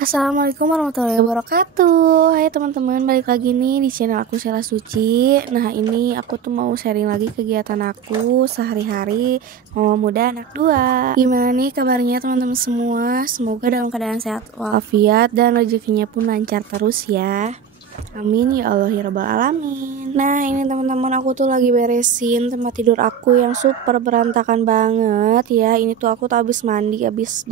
Assalamualaikum warahmatullahi wabarakatuh. Hai teman-teman, balik lagi nih di channel aku Sheila Suci. Nah ini aku tuh mau sharing lagi kegiatan aku sehari-hari mama muda anak dua. Gimana nih kabarnya teman-teman semua? Semoga dalam keadaan sehat walafiat dan rezekinya pun lancar terus ya. Amin ya Allah ya Rabbal Alamin. Nah ini teman-teman, aku tuh lagi beresin tempat tidur aku yang super berantakan banget ya. Ini tuh aku tuh habis mandi, habis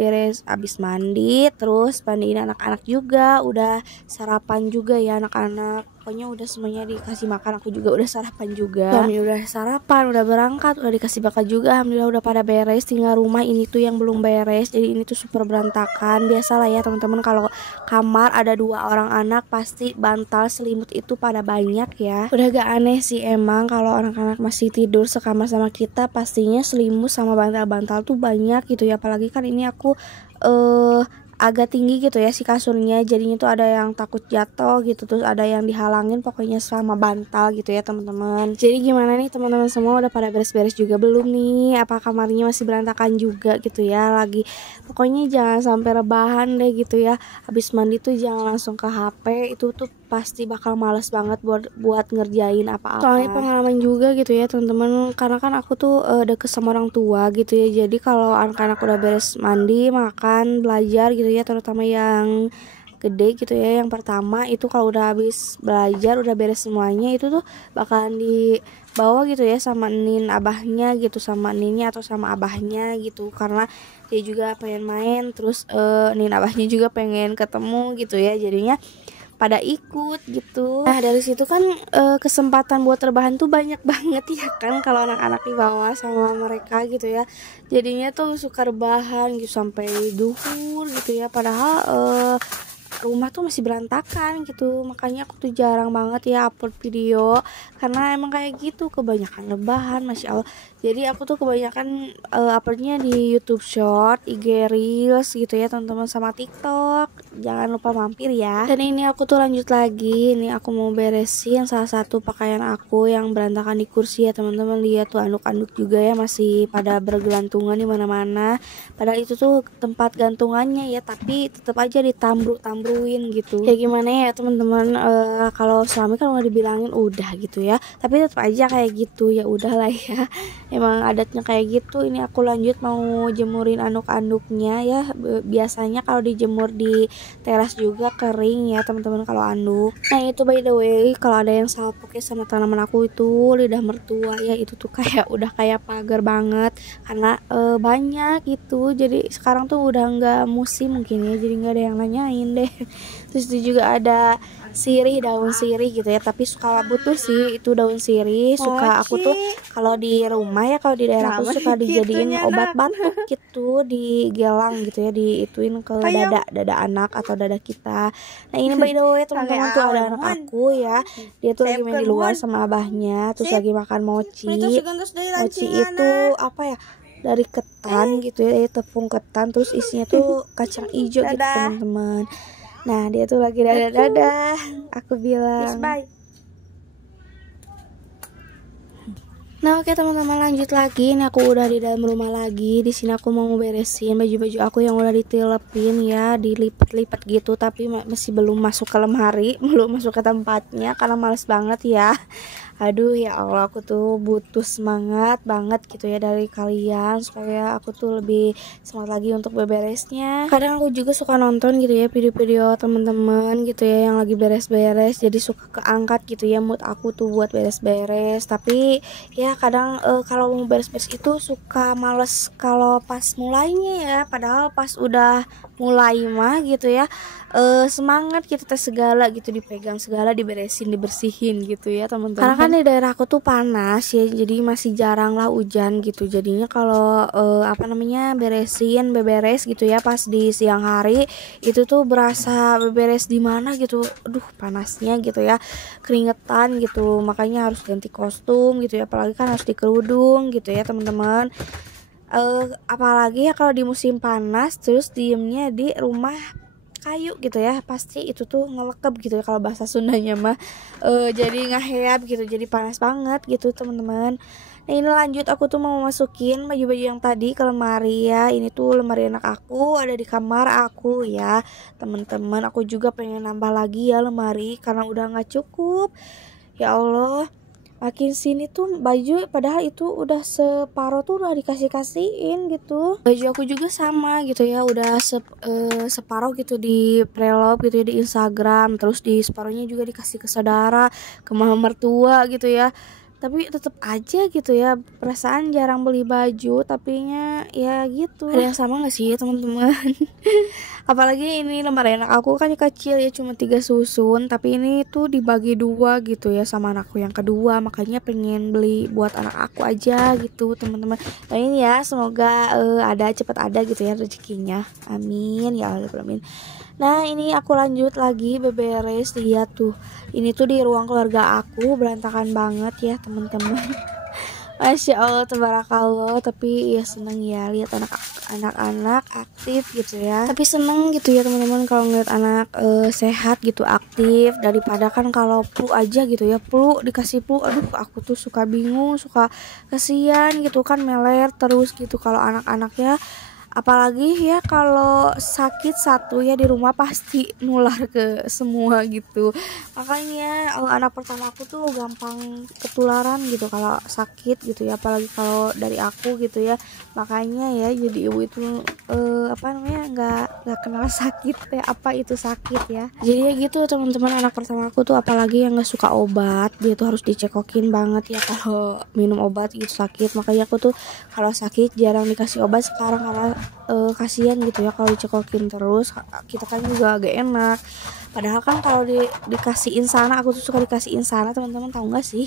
mandi, terus mandiin anak-anak juga, udah sarapan juga ya anak-anak. Pokoknya udah semuanya dikasih makan, aku juga udah sarapan juga. Suami udah sarapan, udah berangkat, udah dikasih bakal juga. Alhamdulillah udah pada beres. Tinggal rumah ini tuh yang belum beres. Jadi ini tuh super berantakan. Biasalah ya teman-teman, kalau kamar ada 2 orang anak pasti bantal selimut itu pada banyak ya. Udah gak aneh sih emang kalau anak-anak masih tidur sekamar sama kita, pastinya selimut sama bantal-bantal tuh banyak gitu ya. Apalagi kan ini aku agak tinggi gitu ya si kasurnya, jadinya tuh ada yang takut jatuh gitu, terus ada yang dihalangin pokoknya sama bantal gitu ya teman-teman. Jadi gimana nih teman-teman semua, udah pada beres-beres juga belum nih? Apa kamarnya masih berantakan juga gitu ya? Lagi pokoknya jangan sampai rebahan deh gitu ya. Habis mandi tuh jangan langsung ke HP, itu tuh pasti bakal males banget buat ngerjain apa-apa. Soalnya pengalaman juga gitu ya teman-teman, karena kan aku tuh deket sama orang tua gitu ya. Jadi kalau anak-anak udah beres mandi, makan, belajar gitu ya, terutama yang gede gitu ya, yang pertama itu kalau udah habis belajar, udah beres semuanya, itu tuh bakalan dibawa gitu ya sama nin abahnya gitu, sama ninnya atau sama abahnya gitu, karena dia juga pengen main, terus nin abahnya juga pengen ketemu gitu ya, jadinya pada ikut gitu. Nah dari situ kan kesempatan buat rebahan tuh banyak banget ya kan, kalau anak-anak dibawa sama mereka gitu ya. Jadinya tuh suka rebahan gitu sampai duhur gitu ya, padahal rumah tuh masih berantakan gitu. Makanya aku tuh jarang banget ya upload video, karena emang kayak gitu, kebanyakan rebahan, masya Allah. Jadi aku tuh kebanyakan uploadnya di YouTube Short, IG Reels gitu ya teman-teman, sama TikTok. Jangan lupa mampir ya. Dan ini aku tuh lanjut lagi, ini aku mau beresin salah satu pakaian aku yang berantakan di kursi ya teman-teman. Lihat tuh anduk-anduk juga ya, masih pada bergelantungan di mana-mana. Padahal itu tuh tempat gantungannya ya, tapi tetap aja ditambruin gitu. Ya gimana ya teman-teman, kalau suami kan udah dibilangin udah gitu ya, tapi tetap aja kayak gitu. Ya udahlah ya, emang adatnya kayak gitu. Ini aku lanjut mau jemurin anduk-anduknya ya. Biasanya kalau dijemur di teras juga kering ya teman-teman kalau anduk. Nah itu by the way, kalau ada yang salah pakai sama tanaman aku itu lidah mertua ya, itu tuh kayak udah kayak pagar banget karena banyak gitu. Jadi sekarang tuh udah nggak musim mungkin ya, jadi nggak ada yang nanyain deh. Terus itu juga ada sirih, daun sirih gitu ya, tapi suka butuh sih itu daun sirih. Suka aku tuh kalau di rumah ya, kalau di daerah aku suka dijadiin obat batuk gitu, digelang gitu ya, diituin ke dada anak atau dada kita. Nah ini by the way teman-teman, tuh ada anak aku ya, dia tuh lagi main di luar sama abahnya, terus lagi makan mochi. Mochi itu apa ya, dari ketan gitu ya, tepung ketan, terus isinya tuh kacang hijau gitu teman-teman. Nah dia tuh lagi dadah aku bilang. Nah oke teman-teman, lanjut lagi. Ini aku udah di dalam rumah lagi. Di sini aku mau beresin baju-baju aku yang udah ditilepin ya, dilipat-lipat gitu, tapi masih belum masuk ke lemari, belum masuk ke tempatnya karena males banget ya. Aduh ya Allah, aku tuh butuh semangat banget gitu ya dari kalian, supaya aku tuh lebih semangat lagi untuk beberesnya. Kadang aku juga suka nonton gitu ya video-video teman-teman gitu ya yang lagi beres-beres, jadi suka keangkat gitu ya mood aku tuh buat beres-beres. Tapi ya kadang kalau mau beres-beres itu suka males kalau pas mulainya ya, padahal pas udah mulai mah gitu ya semangat kita tes segala gitu, dipegang segala, diberesin, dibersihin gitu ya teman-teman. Karena kan di daerah aku tuh panas ya, jadi masih jarang lah hujan gitu. Jadinya kalau beberes gitu ya pas di siang hari, itu tuh berasa beberes di mana gitu. Aduh panasnya gitu ya, keringetan gitu, makanya harus ganti kostum gitu ya, apalagi kan harus dikerudung gitu ya teman-teman. Apalagi ya kalau di musim panas, terus diemnya di rumah kayu gitu ya, pasti itu tuh ngelekep gitu ya kalau bahasa Sundanya mah. Jadi ngaheap gitu, jadi panas banget gitu teman-teman. Nah ini lanjut, aku tuh mau masukin baju-baju yang tadi ke lemari ya. Ini tuh lemari anak aku ada di kamar aku ya teman-teman. Aku juga pengen nambah lagi ya lemari karena udah nggak cukup. Ya Allah, makin sini tuh baju padahal itu udah separuh tuh udah dikasih-kasihin gitu. Baju aku juga sama gitu ya, udah separuh gitu di preloved gitu ya di Instagram, terus di separuhnya juga dikasih ke saudara, ke mama mertua gitu ya. Tapi tetap aja gitu ya, perasaan jarang beli baju tapinya ya gitu. Ada yang sama gak sih teman-teman? Apalagi ini lemari anak aku kan kecil ya, cuma 3 susun, tapi ini tuh dibagi 2 gitu ya sama anakku yang kedua, makanya pengen beli buat anak aku aja gitu teman-teman. Nah ini ya, semoga ada cepat ada gitu ya rezekinya, amin ya Allah, amin. Nah ini aku lanjut lagi beberes, lihat tuh ini tuh di ruang keluarga aku berantakan banget ya teman-teman. Masya Allah, tabarakallah. Tapi ya seneng ya lihat anak-anak aktif gitu ya. Tapi seneng gitu ya teman-teman kalau ngeliat anak sehat gitu, aktif, daripada kan kalau flu aja gitu ya, flu dikasih flu, aduh aku tuh suka bingung, suka kasihan gitu kan, meler terus gitu kalau anak-anaknya. Apalagi ya kalau sakit satu ya di rumah pasti nular ke semua gitu. Makanya anak pertama aku tuh gampang ketularan gitu kalau sakit gitu ya, apalagi kalau dari aku gitu ya. Makanya ya jadi ibu itu apa namanya nggak kenal sakit ya, apa itu sakit ya. Jadi ya gitu teman-teman, anak pertama aku tuh apalagi yang nggak suka obat, dia tuh harus dicekokin banget ya kalau minum obat gitu sakit. Makanya aku tuh kalau sakit jarang dikasih obat sekarang karena kasihan gitu ya kalau dicekokin terus, kita kan juga agak enak. Padahal kan kalau dikasih insana, aku tuh suka dikasih insana, teman-teman tahu nggak sih?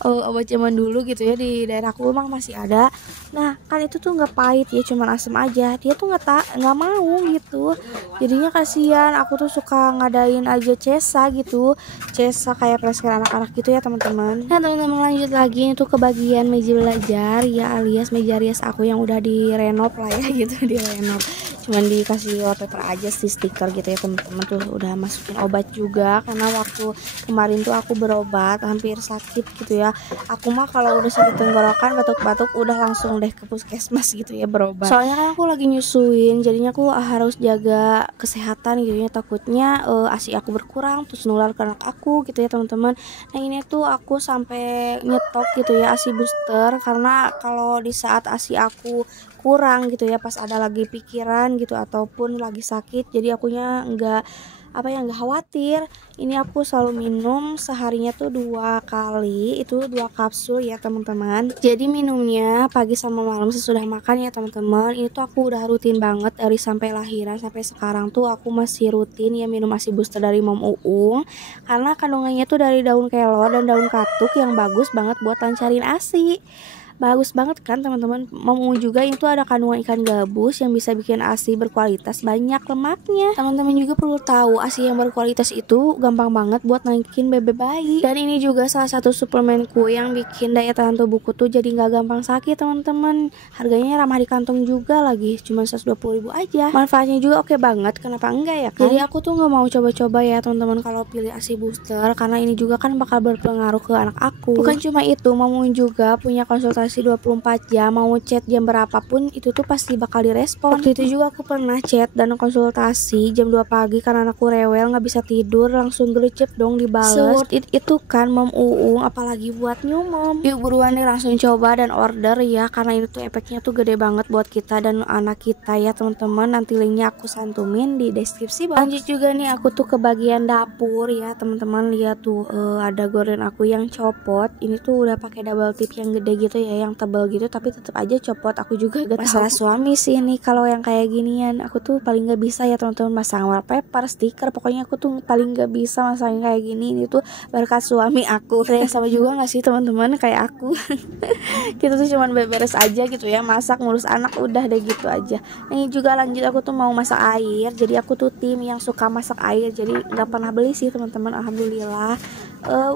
Obat zaman dulu gitu ya, di daerahku emang masih ada. Nah kan itu tuh nggak pahit ya, cuman asem aja, dia tuh nggak mau gitu. Jadinya kasihan, aku tuh suka ngadain aja cesa gitu, cesa kayak plaster anak-anak gitu ya teman-teman. Nah teman-teman lanjut lagi itu ke bagian meja belajar ya, alias meja rias aku yang udah direnov lah ya gitu, direnov, cuman dikasih wallpaper aja sih, stiker gitu ya teman-teman. Tuh udah masukin obat juga karena waktu kemarin tuh aku berobat hampir sakit gitu ya. Aku mah kalau udah sakit tenggorokan, batuk-batuk udah langsung deh ke puskesmas gitu ya berobat. Soalnya kan aku lagi nyusuin, jadinya aku harus jaga kesehatan gitu ya, takutnya ASI aku berkurang terus nular ke anak aku gitu ya teman-teman. Nah ini tuh aku sampai nyetok gitu ya ASI booster, karena kalau di saat ASI aku kurang gitu ya, pas ada lagi pikiran gitu ataupun lagi sakit, jadi akunya nggak khawatir. Ini aku selalu minum seharinya tuh 2 kali, itu 2 kapsul ya teman-teman. Jadi minumnya pagi sama malam sesudah makan ya teman-teman. Ini tuh aku udah rutin banget dari sampai lahiran sampai sekarang tuh aku masih rutin ya minum ASI booster dari Mom Uung, karena kandungannya tuh dari daun kelor dan daun katuk yang bagus banget buat lancarin ASI. Bagus banget kan teman-teman. Mau juga itu ada kandungan ikan gabus yang bisa bikin ASI berkualitas, banyak lemaknya. Teman-teman juga perlu tahu ASI yang berkualitas itu gampang banget buat naikin bebe bayi. Dan ini juga salah satu suplemenku yang bikin daya tahan tubuhku tuh jadi nggak gampang sakit teman-teman. Harganya ramah di kantong juga lagi, cuma 120.000 aja. Manfaatnya juga oke banget, kenapa enggak ya kan? Jadi aku tuh nggak mau coba-coba ya teman-teman kalau pilih ASI booster, karena ini juga kan bakal berpengaruh ke anak aku. Bukan cuma itu, mau juga punya konsultasi 24 jam, mau chat jam berapapun itu tuh pasti bakal direspon. Waktu itu juga aku pernah chat dan konsultasi jam 2 pagi karena anakku rewel nggak bisa tidur, langsung gercep dong dibales. Itu kan Mom Uung, apalagi buat new mom. Yuk buruan nih langsung coba dan order ya, karena ini tuh efeknya tuh gede banget buat kita dan anak kita ya teman-teman. Nanti linknya aku santumin di deskripsi bawah. Lanjut juga nih aku tuh ke bagian dapur ya teman-teman. Lihat tuh ada gorden aku yang copot. Ini tuh udah pakai double tip yang gede gitu ya, yang tebal gitu, tapi tetap aja copot. Aku juga gak masalah suami sih nih kalau yang kayak ginian. Aku tuh paling gak bisa ya teman-teman masang wallpaper, stiker, pokoknya aku tuh paling gak bisa masang kayak gini. Ini tuh berkat suami aku. Kayak sama juga gak sih teman-teman kayak aku? Kita tuh cuman beberes aja gitu ya, masak, ngurus anak, udah deh gitu aja. Ini juga lanjut aku tuh mau masak air, jadi aku tuh tim yang suka masak air, jadi gak pernah beli sih teman-teman, alhamdulillah.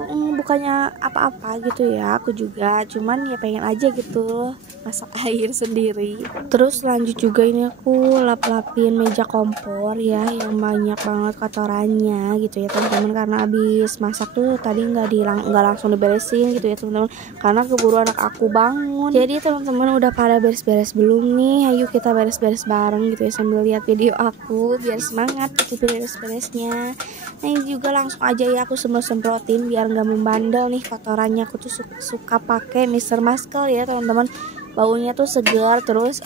Bukannya apa-apa gitu ya, aku juga cuman ya pengen aja gitu masak air sendiri. Terus lanjut juga ini aku lap-lapin meja kompor ya, yang banyak banget kotorannya gitu ya teman-teman, karena habis masak tuh tadi nggak langsung diberesin gitu ya teman-teman, karena keburu anak aku bangun. Jadi teman-teman udah pada beres-beres belum nih? Ayo kita beres-beres bareng gitu ya sambil lihat video aku biar semangat gitu beres-beresnya. Nah ini juga langsung aja ya aku semprotin biar nggak membandel nih kotorannya. Aku tuh suka pakai Mr. Muscle ya teman-teman, baunya tuh segar, terus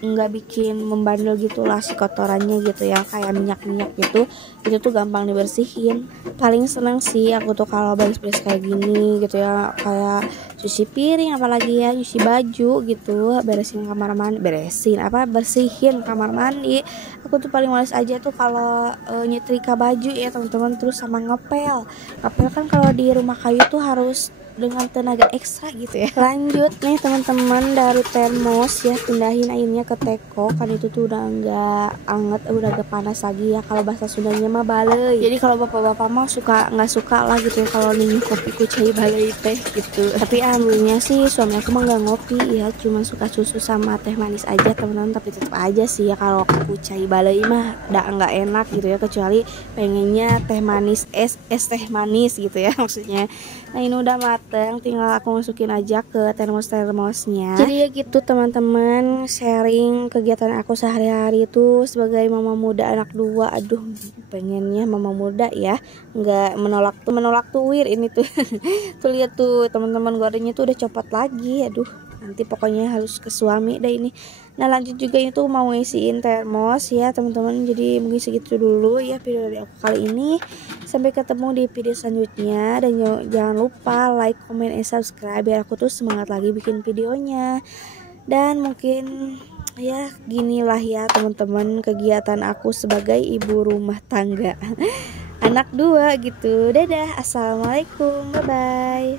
nggak bikin membandel gitulah si kotorannya gitu ya, kayak minyak-minyak gitu. Itu tuh gampang dibersihin. Paling seneng sih aku tuh kalau beres-beres kayak gini gitu ya, kayak cuci piring apalagi ya, nyuci baju gitu, bersihin kamar mandi. Aku tuh paling males aja tuh kalau nyetrika baju ya teman-teman, terus sama ngepel kan kalau di rumah kayu tuh harus dengan tenaga ekstra gitu ya. Lanjut nih teman-teman, dari termos ya pindahin airnya ke teko, kan itu tuh udah nggak anget, udah agak panas lagi ya, kalau bahasa Sundanya mah balei. Jadi kalau bapak-bapak mah nggak suka lah gitu kalau minum kopi kucai balei teh gitu. Tapi alhamdulillah sih suami aku mah nggak ngopi ya, cuma suka susu sama teh manis aja teman-teman. Tapi tetap aja sih ya kalau kucai balei mah nggak enak gitu ya, kecuali pengennya teh manis es teh manis gitu ya maksudnya. Nah ini udah mateng, tinggal aku masukin aja ke termosnya. Jadi ya gitu teman-teman, sharing kegiatan aku sehari-hari itu sebagai mama muda anak 2. Aduh pengennya mama muda ya, nggak menolak tuwir ini tuh. Tuh lihat tuh teman-teman, gorengnya tuh udah copot lagi. Aduh nanti pokoknya harus ke suami deh ini. Nah lanjut juga itu mau ngisiin termos ya teman-teman. Jadi mungkin segitu dulu ya video dari aku kali ini. Sampai ketemu di video selanjutnya, dan jangan lupa like, comment, and subscribe biar aku tuh semangat lagi bikin videonya. Dan mungkin ya ginilah ya teman-teman kegiatan aku sebagai ibu rumah tangga anak 2 gitu. Dadah, assalamualaikum, bye bye.